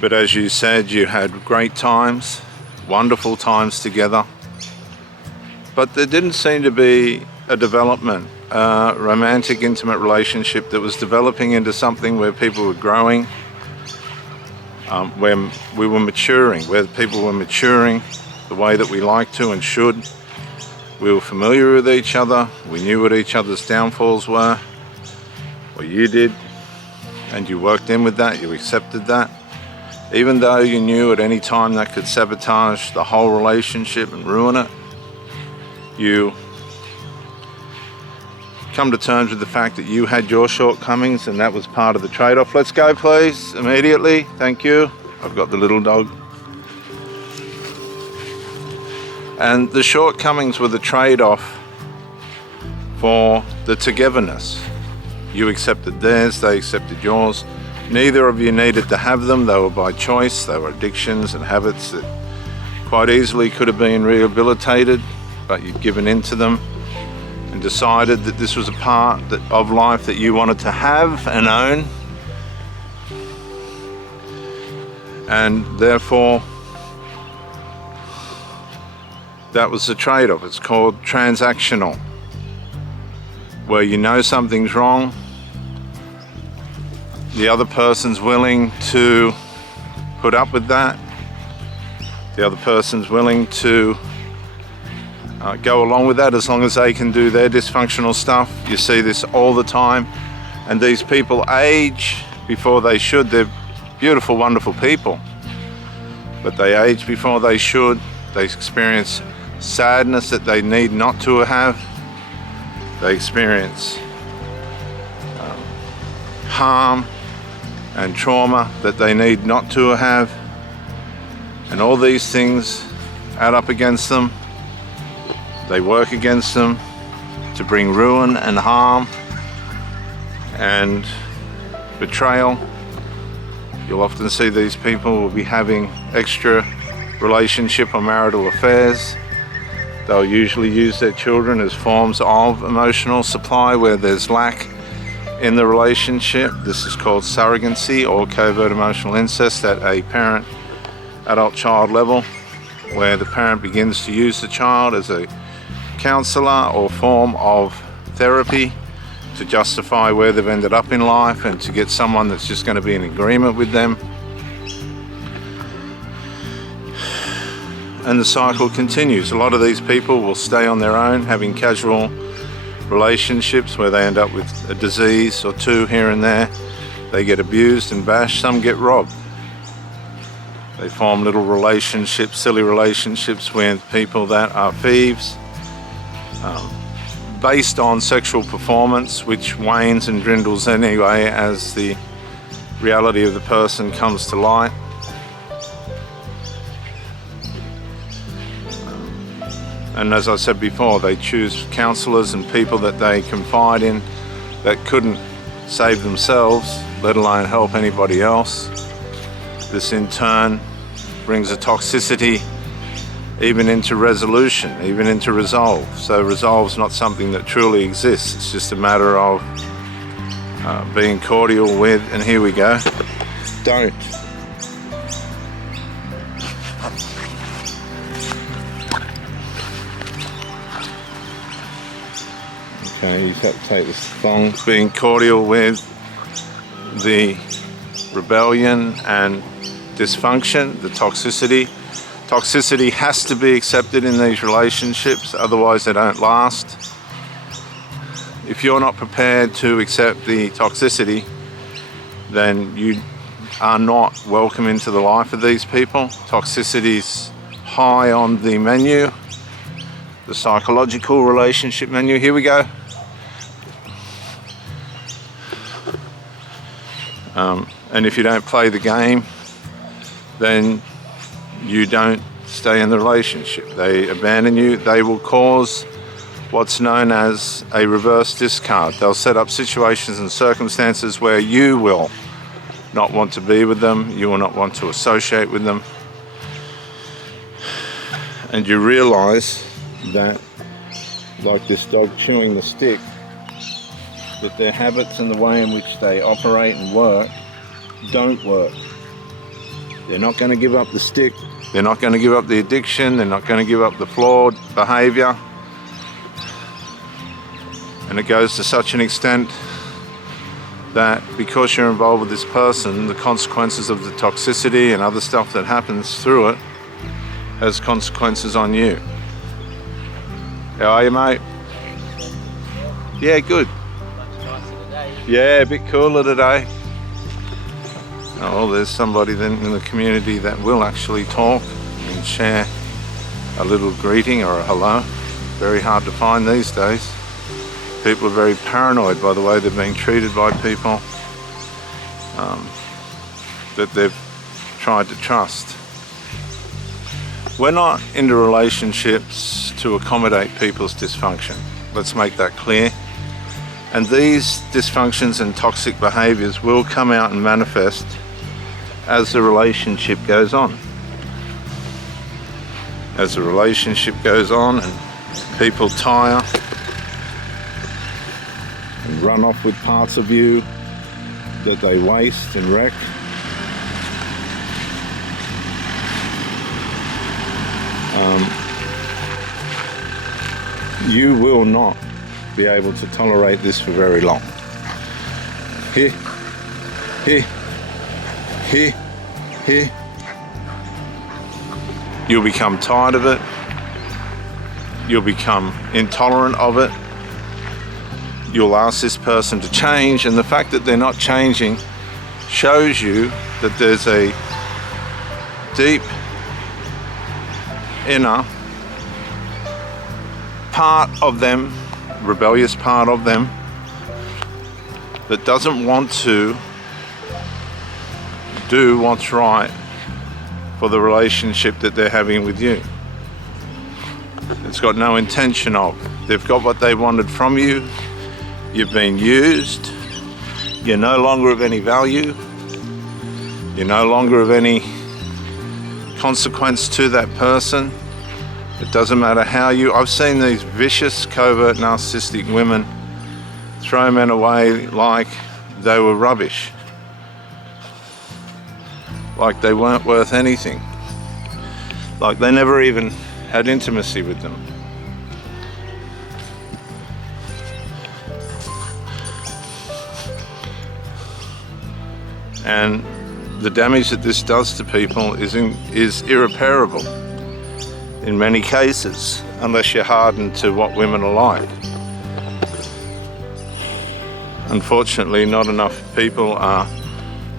But as you said, you had great times, wonderful times together. But there didn't seem to be a development, a romantic, intimate relationship that was developing into something where people were growing, where we were maturing, where people were maturing the way that we like to and should. We were familiar with each other. We knew what each other's downfalls were. Well, you did, and you worked in with that. You accepted that. Even though you knew at any time that could sabotage the whole relationship and ruin it, you come to terms with the fact that you had your shortcomings, and that was part of the trade-off. Let's go, please, immediately. Thank you. I've got the little dog. And the shortcomings were the trade-off for the togetherness. You accepted theirs, they accepted yours. Neither of you needed to have them. They were by choice. They were addictions and habits that quite easily could have been rehabilitated, but you'd given into them and decided that this was a part of life that you wanted to have and own. And therefore, that was the trade-off. It's called transactional, where you know something's wrong, the other person's willing to put up with that, the other person's willing to go along with that as long as they can do their dysfunctional stuff. You see this all the time, and these people age before they should. They're beautiful, wonderful people, but they age before they should. They experience sadness that they need not to have. They experience harm and trauma that they need not to have, and all these things add up against them. They work against them to bring ruin and harm and betrayal. You'll often see these people will be having extra relationship or marital affairs. They'll usually use their children as forms of emotional supply where there's lack in the relationship. This is called surrogacy or covert emotional incest at a parent adult child level, where the parent begins to use the child as a counselor or form of therapy to justify where they've ended up in life and to get someone that's just going to be in agreement with them. And the cycle continues. A lot of these people will stay on their own, having casual relationships where they end up with a disease or two here and there. They get abused and bashed. Some get robbed. They form little relationships, silly relationships with people that are thieves, based on sexual performance, which wanes and dwindles anyway as the reality of the person comes to light. And as I said before, they choose counselors and people that they confide in that couldn't save themselves, let alone help anybody else. This in turn brings a toxicity even into resolution, even into resolve. So resolve's not something that truly exists. It's just a matter of being cordial with, and here we go. Don't. Okay, you have to take this thong. Being cordial with the rebellion and dysfunction, the toxicity. Toxicity has to be accepted in these relationships, otherwise they don't last. If you're not prepared to accept the toxicity, then you are not welcome into the life of these people. Toxicity's high on the menu, the psychological relationship menu. Here we go. And if you don't play the game, then you don't stay in the relationship. They abandon you. They will cause what's known as a reverse discard. They'll set up situations and circumstances where you will not want to be with them, you will not want to associate with them, and you realize that, like this dog chewing the stick, that their habits and the way in which they operate and work don't work. They're not going to give up the stick. They're not going to give up the addiction. They're not going to give up the flawed behavior. And it goes to such an extent that because you're involved with this person, the consequences of the toxicity and other stuff that happens through it has consequences on you. How are you, mate? Yeah, good. Yeah, a bit cooler today. Oh, well, there's somebody then in the community that will actually talk and share a little greeting or a hello. Very hard to find these days. People are very paranoid by the way they're being treated by people that they've tried to trust. We're not into relationships to accommodate people's dysfunction. Let's make that clear. And these dysfunctions and toxic behaviors will come out and manifest as the relationship goes on. As the relationship goes on and people tire and run off with parts of you that they waste and wreck. You will not be able to tolerate this for very long. Here. You'll become tired of it. You'll become intolerant of it. You'll ask this person to change, and the fact that they're not changing shows you that there's a deep inner part of them, rebellious part of them, that doesn't want to do what's right for the relationship that they're having with you. It's got no intention of. They've got what they wanted from you. You've been used. You're no longer of any value. You're no longer of any consequence to that person. It doesn't matter how you... I've seen these vicious, covert, narcissistic women throw men away like they were rubbish. Like they weren't worth anything. Like they never even had intimacy with them. And the damage that this does to people is irreparable in many cases, unless you're hardened to what women are like. Unfortunately, not enough people are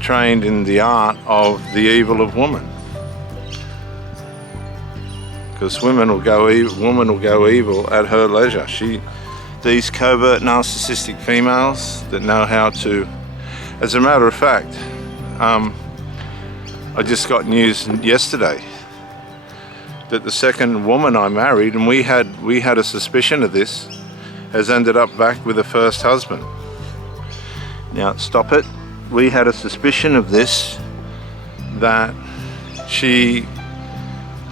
trained in the art of the evil of woman. Because woman will go evil at her leisure. These covert narcissistic females that know how to... As a matter of fact, I just got news yesterday that the second woman I married, and we had a suspicion of this, has ended up back with the first husband. Now, stop it. We had a suspicion of this, that she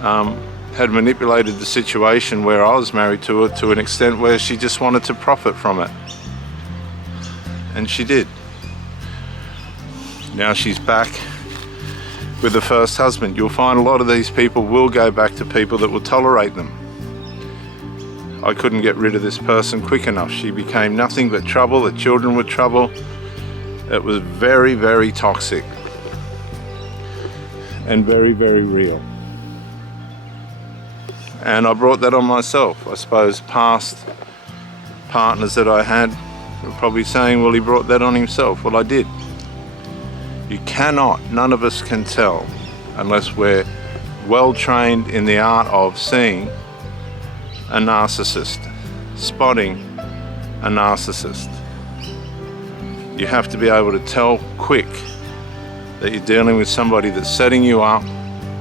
had manipulated the situation where I was married to her to an extent where she just wanted to profit from it. And she did. Now she's back with the first husband. You'll find a lot of these people will go back to people that will tolerate them. I couldn't get rid of this person quick enough. She became nothing but trouble. The children were trouble. It was very, very toxic and very, very real. And I brought that on myself. I suppose past partners that I had were probably saying, well, he brought that on himself. Well, I did. You cannot, none of us can tell unless we're well trained in the art of seeing a narcissist, spotting a narcissist. You have to be able to tell quick that you're dealing with somebody that's setting you up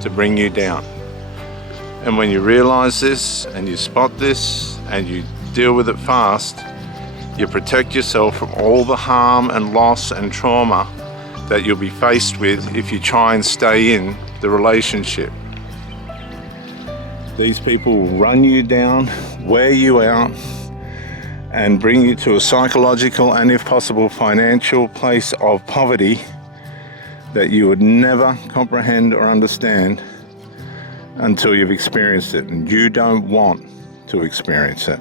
to bring you down. And when you realize this and you spot this and you deal with it fast, you protect yourself from all the harm and loss and trauma that you'll be faced with if you try and stay in the relationship. These people will run you down, wear you out, and bring you to a psychological and, if possible, financial place of poverty that you would never comprehend or understand until you've experienced it, and you don't want to experience it.